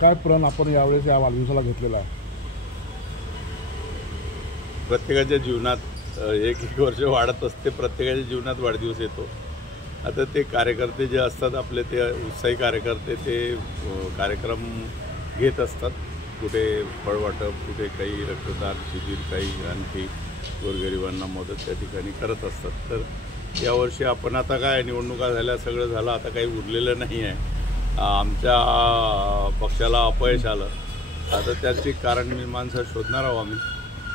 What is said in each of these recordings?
काय प्रण आपण यावेळेस या वाढदिवसाला घेतलेला आहे? प्रत्येकाच्या जीवनात एक एक वर्ष वाढत असते, प्रत्येकाच्या जीवनात वाढदिवस येतो. आता ते कार्यकर्ते जे असतात आपले, ते उत्साही कार्यकर्ते ते कार्यक्रम घेत असतात. कुठे फळवाटप, कुठे काही रक्तदान शिबिर, काही आणखी गोरगरिबांना मदत त्या ठिकाणी करत असतात. तर यावर्षी आपण आता काय निवडणुका झाल्या, सगळं झालं, आता काही उरलेलं नाही आहे. आमच्या पक्षाला अपयश आलं. आता त्याचे कारण मीमांसा शोधणार आहोत आम्ही.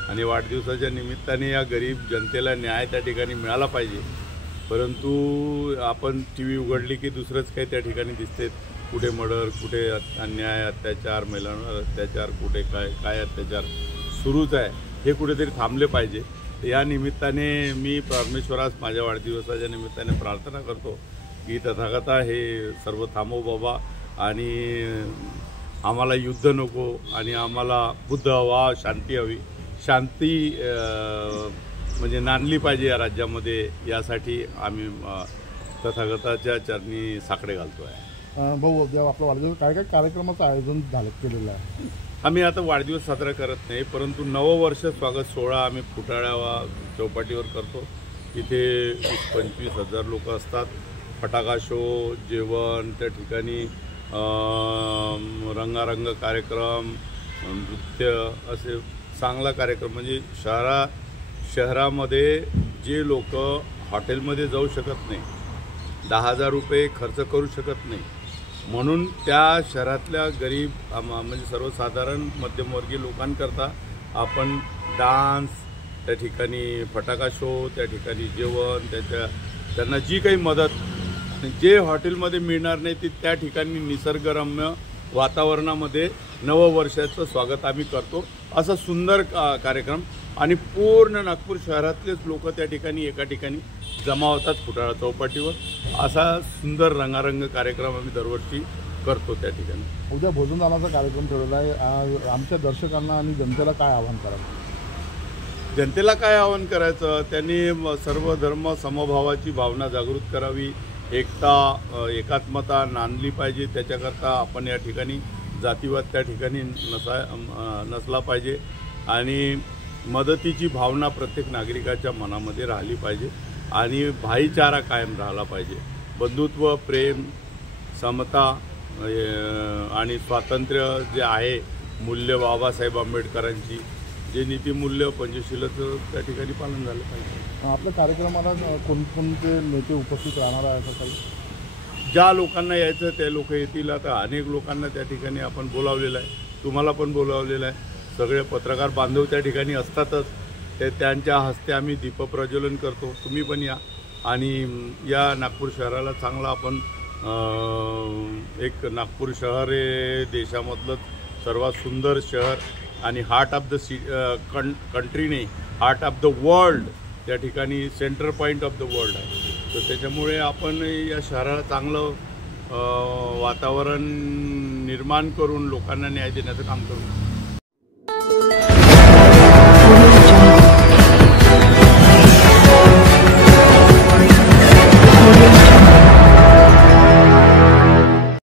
आणि वाढदिवसाच्या निमित्ताने या गरीब जनतेला न्याय त्या ठिकाणी मिळाला पाहिजे. परंतु आपण टी व्ही उघडली की दुसरंच काही त्या ठिकाणी दिसते. कुठे मर्डर, कुठे अन्याय, अत्याचार, महिलांवर अत्याचार, कुठे काय काय अत्याचार सुरूच आहे. हे कुठेतरी थांबले पाहिजे. या निमित्ताने मी परमेश्वरास माझ्या वाढदिवसाच्या निमित्ताने प्रार्थना करतो की तथागता हे सर्व थांबव बाबा, आणि आम्हाला युद्ध नको, आणि आम्हाला बुद्ध हवा, शांती हवी. शांती म्हणजे नांदली पाहिजे या राज्यामध्ये. यासाठी आम्ही तथागताच्या चरणी साकडे घालतो आहे. भाऊ, उद्या आपला वाढदिवस काय काय कार्यक्रमाचं आयोजन केलेलं आहे? आम्ही आता वाढदिवस साजरा करत नाही, परंतु नववर्ष स्वागत सोहळा आम्ही फुटाळ्या चौपाटीवर करतो. इथे 20-25 लोक असतात. फटाका शो, जेवण, त्या ठिकाणी रंगारंग कार्यक्रम, नृत्य, असे चांगला कार्यक्रम. म्हणजे शहरामध्ये जे लोक हॉटेलमध्ये जाऊ शकत नाही, 10,000 रुपये खर्च करू शकत नाही, म्हणून त्या शहरातल्या गरीब म्हणजे सर्वसाधारण मध्यमवर्गीय लोकांकरता आपण डान्स, त्या ठिकाणी फटाका शो, त्या ठिकाणी जेवण, त्यांना जी काही मदत जे हॉटेलमध्ये मिळणार नाही ती त्या ठिकाणी निसर्गरम्य वातावरणामध्ये नववर्षाचं स्वागत आम्ही करतो. असा सुंदर कार्यक्रम. आणि पूर्ण नागपूर शहरातलेच लोक त्या ठिकाणी एका ठिकाणी जमा होतात फुटाळा चौपाटीवर. असा सुंदर रंगारंग कार्यक्रम आम्ही दरवर्षी करतो त्या ठिकाणी. उद्या भोजनदानाचा कार्यक्रम ठेवलेला आहे. आमच्या दर्शकांना आणि जनतेला काय आवाहन करायचं? जनतेला काय आवाहन करायचं? त्यांनी सर्व धर्म समभावाची भावना जागृत करावी. एकात्मता नांदली पाहिजे. त्याच्याकरता आपण या ठिकाणी जातीवाद त्या ठिकाणी नसला पाहिजे. आणि मदतीची भावना प्रत्येक नागरिकाच्या मनामध्ये राहिली पाहिजे. आणि भाईचारा कायम राहिला पाहिजे. बंधुत्व, प्रेम, समता आणि स्वातंत्र्य जे आहे, मूल्य बाबासाहेब आंबेडकरांची जे नीतिमूल्य, पंचशीलाचं त्या ठिकाणी पालन झालं पाहिजे. आपल्या कार्यक्रमाला कोणकोणते नेते उपस्थित राहणार आहे असं काही? ज्या लोकांना यायचं ते लोक येतील. आता अनेक लोकांना त्या ठिकाणी आपण बोलावलेलं आहे, तुम्हाला पण बोलावलेलं आहे. सगळे पत्रकार बांधव त्या ठिकाणी असतातच. त्यांच्या हस्ते आम्ही दीपप्रज्वलन करतो. तुम्ही पण या आणि या नागपूर शहराला चांगला आपण एक नागपूर शहर हे देशामधलं सर्वात सुंदर शहर आणि हार्ट ऑफ द कंट्री नाही, हार्ट ऑफ द वर्ल्ड, त्या ठिकाणी centre point of the world आहे. तर त्याच्यामुळे आपण या शहराला चांगलं वातावरण निर्माण करून लोकांना न्याय देण्याचं काम करू.